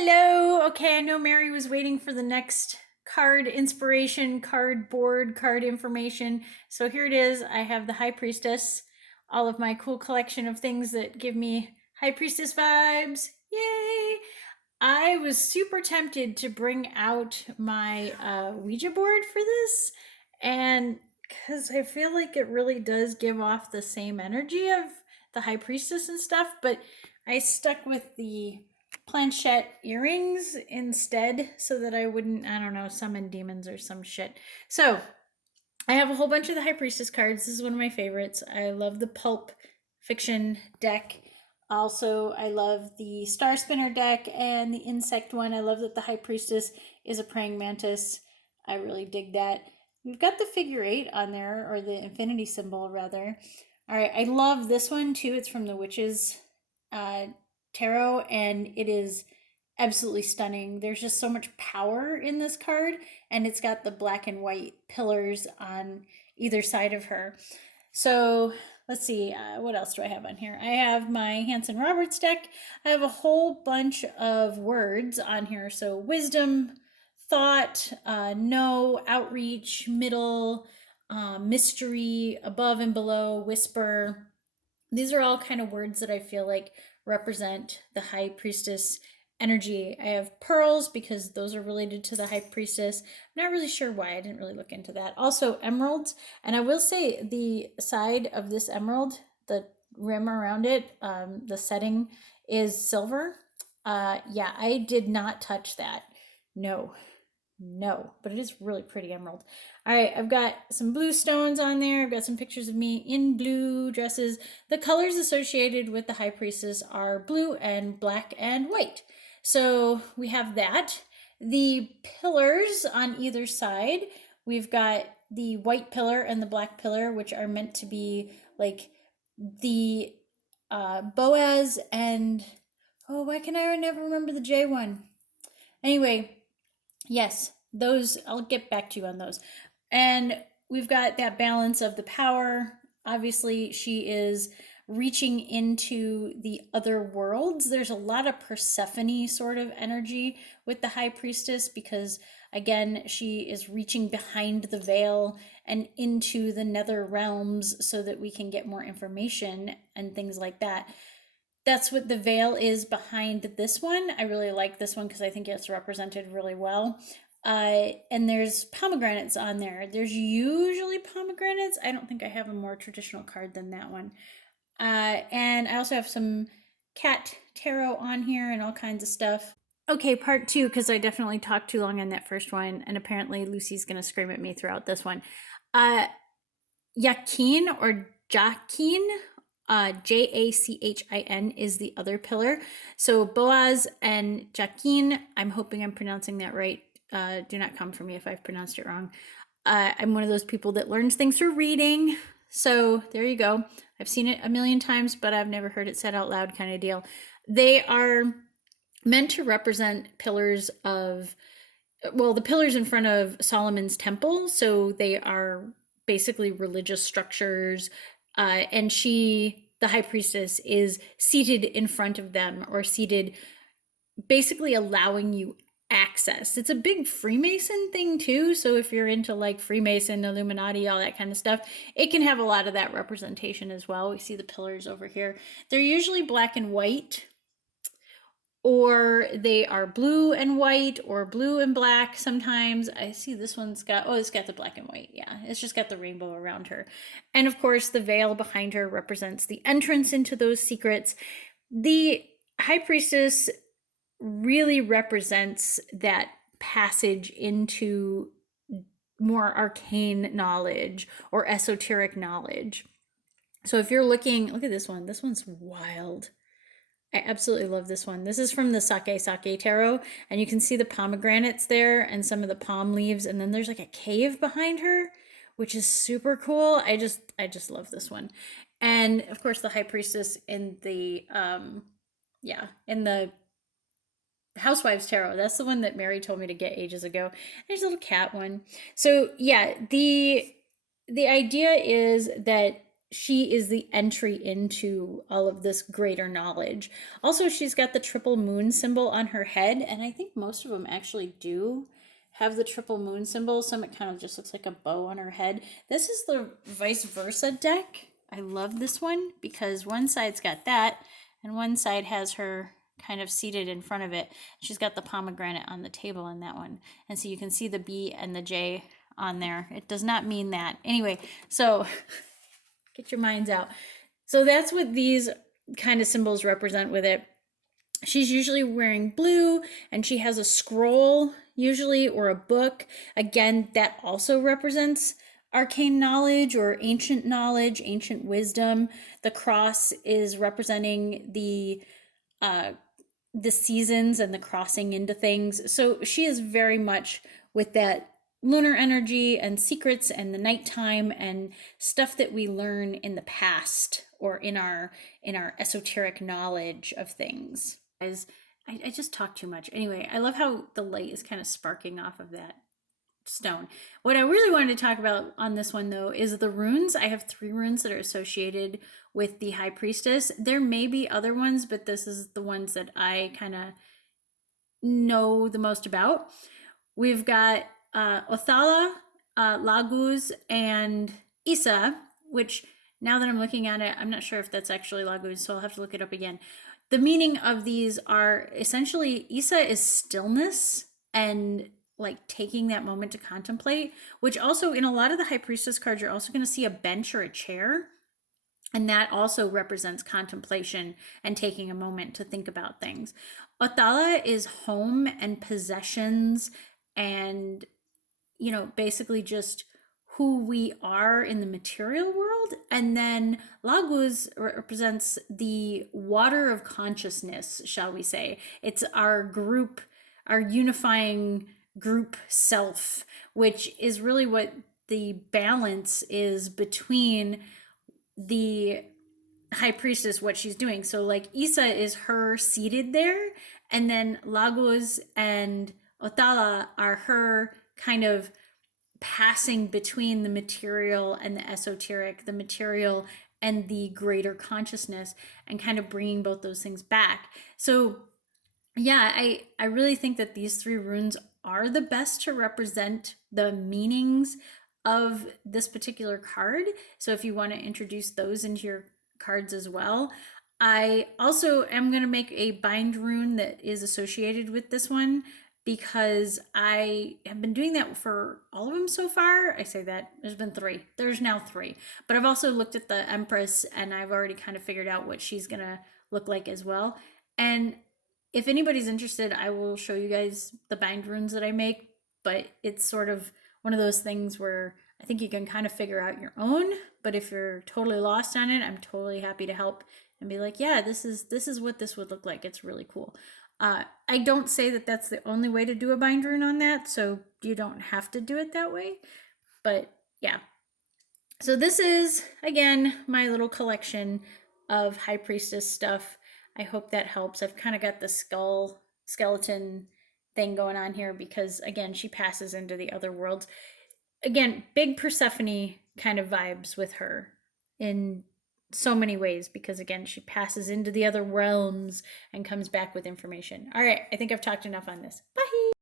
Hello. Okay, I know Mary was waiting for the next card inspiration, card board, card information. So here it is. I have the High Priestess, all of my cool collection of things that give me High Priestess vibes. Yay! I was super tempted to bring out my Ouija board for this, and because I feel like it really does give off the same energy of the High Priestess and stuff, but I stuck with the planchette earrings instead so that I wouldn't, I don't know, summon demons or some shit. So I have a whole bunch of the High Priestess cards. This is one of my favorites. I love the Pulp Fiction deck. Also, I love the Star Spinner deck and the Insect one. I love that the High Priestess is a praying mantis. I really dig that. We've got the figure eight on there, or the infinity symbol, rather. All right, I love this one too. It's from the Witches uh, Tarot, and it is absolutely stunning. There's just so much power in this card, and it's got the black and white pillars on either side of her. So let's see, what else do I have on here? I have my Hanson Roberts deck. I have a whole bunch of words on here. So wisdom, thought, know, outreach, middle, mystery, above and below, whisper. These are all kind of words that I feel like represent the High Priestess energy. I have pearls because those are related to the High Priestess. I'm not really sure why. I didn't really look into that. Also emeralds, and I will say the side of this emerald, the rim around it, the setting is silver. Yeah, I did not touch that. No, no, but it is really pretty emerald. All right, I've got some blue stones on there. I've got some pictures of me in blue dresses. The colors associated with the High Priestess are blue and black and white. So we have that. The pillars on either side, we've got the white pillar and the black pillar, which are meant to be like the Boaz and, oh, why can I never remember the J one? Anyway, yes, those, I'll get back to you on those. And we've got that balance of the power. Obviously, she is reaching into the other worlds. There's a lot of Persephone sort of energy with the High Priestess because, again, she is reaching behind the veil and into the nether realms so that we can get more information and things like that. That's what the veil is behind this one. I really like this one because I think it's represented really well. And there's pomegranates on there. There's usually pomegranates. I don't think I have a more traditional card than that one. And I also have some cat tarot on here and all kinds of stuff. Okay, part two, because I definitely talked too long on that first one, and apparently Lucy's going to scream at me throughout this one. Yakin or Jachin, Jachin is the other pillar. So Boaz and Jachin, I'm hoping I'm pronouncing that right. Do not come for me if I've pronounced it wrong. I'm one of those people that learns things through reading. So there you go. I've seen it a million times, but I've never heard it said out loud kind of deal. They are meant to represent pillars of, well, the pillars in front of Solomon's temple. So they are basically religious structures. And she, the High Priestess, is seated in front of them, or seated, basically allowing you access. It's a big Freemason thing too. So if you're into like Freemason, Illuminati, all that kind of stuff, it can have a lot of that representation as well. We see the pillars over here. They're usually black and white, or they are blue and white, or blue and black sometimes. I see this one's got, oh, it's got the black and white. Yeah, it's just got the rainbow around her. And of course, the veil behind her represents the entrance into those secrets. The High Priestess really represents that passage into more arcane knowledge or esoteric knowledge. So if you're looking, look at this one. This one's wild. I absolutely love this one. This is from the Sake Tarot, and you can see the pomegranates there and some of the palm leaves, and then there's like a cave behind her, which is super cool. I just love this one. And of course the High Priestess in the in the Housewives Tarot. That's the one that Mary told me to get ages ago. There's a little cat one. So yeah, the idea is that she is the entry into all of this greater knowledge. Also, she's got the triple moon symbol on her head, and I think most of them actually do have the triple moon symbol. Some it kind of just looks like a bow on her head. This is the vice versa deck. I love this one because one side's got that, and one side has her kind of seated in front of it. She's got the pomegranate on the table in that one. And so you can see the B and the J on there. It does not mean that. Anyway, so get your minds out. So that's what these kind of symbols represent with it. She's usually wearing blue, and she has a scroll usually, or a book. Again, that also represents arcane knowledge or ancient knowledge, ancient wisdom. The cross is representing the seasons and the crossing into things. So she is very much with that lunar energy and secrets and the nighttime and stuff that we learn in the past or in our esoteric knowledge of things. I just talk too much. Anyway, I love how the light is kind of sparking off of that stone. What I really wanted to talk about on this one, though, is the runes. I have 3 runes that are associated with the High Priestess. There may be other ones, but this is the ones that I kind of know the most about. We've got Othala, Laguz, and Isa, which now that I'm looking at it, I'm not sure if that's actually Laguz, so I'll have to look it up again. The meaning of these are essentially Isa is stillness and like taking that moment to contemplate, which also in a lot of the High Priestess cards, you're also going to see a bench or a chair. And that also represents contemplation and taking a moment to think about things. Othala is home and possessions and, you know, basically just who we are in the material world. And then Laguz represents the water of consciousness, shall we say. It's our group, our unifying group self, which is really what the balance is between the High Priestess, what she's doing. So like Isa is her seated there, and then Laguz and Othala are her kind of passing between the material and the esoteric, the material and the greater consciousness, and kind of bringing both those things back. So yeah, I really think that these 3 runes are the best to represent the meanings of this particular card. So if you want to introduce those into your cards as well. I also am going to make a bind rune that is associated with this one because I have been doing that for all of them so far. I say that there's been 3. There's now 3. But I've also looked at the Empress and I've already kind of figured out what she's going to look like as well. And if anybody's interested, I will show you guys the bind runes that I make, but it's sort of one of those things where I think you can kind of figure out your own, but if you're totally lost on it, I'm totally happy to help and be like, yeah, this is what this would look like. It's really cool. I don't say that that's the only way to do a bind rune on that, so you don't have to do it that way, but yeah. So this is, again, my little collection of High Priestess stuff. I hope that helps. I've kind of got the skeleton thing going on here because, again, she passes into the other worlds. Again, big Persephone kind of vibes with her in so many ways because, again, she passes into the other realms and comes back with information. All right, I think I've talked enough on this. Bye!